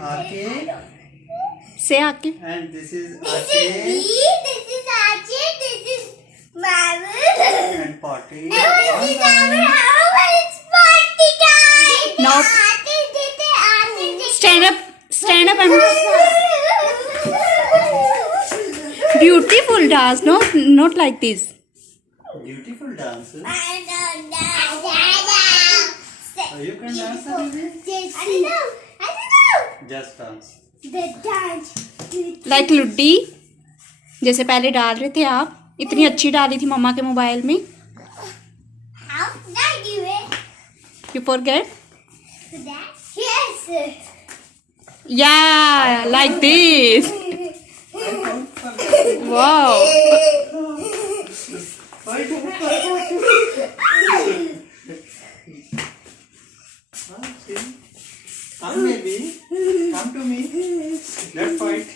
Ake. Say Ake. And this is This Ake. is me, this is Archie, this is Mama. And Potty. And this is our home and it's party time. Now stand up and beautiful dance. No, not like this. Beautiful dance. I You can dance, baby? don't know. Just dance. The dance. Like luddi जैसे पहले डाल रहे थे आप, इतनी अच्छी डाली थी मम्मा के मोबाइल में. How did I do it? You forget. That? Yes. या like this. Wow. Come baby. Come to me. Let's fight.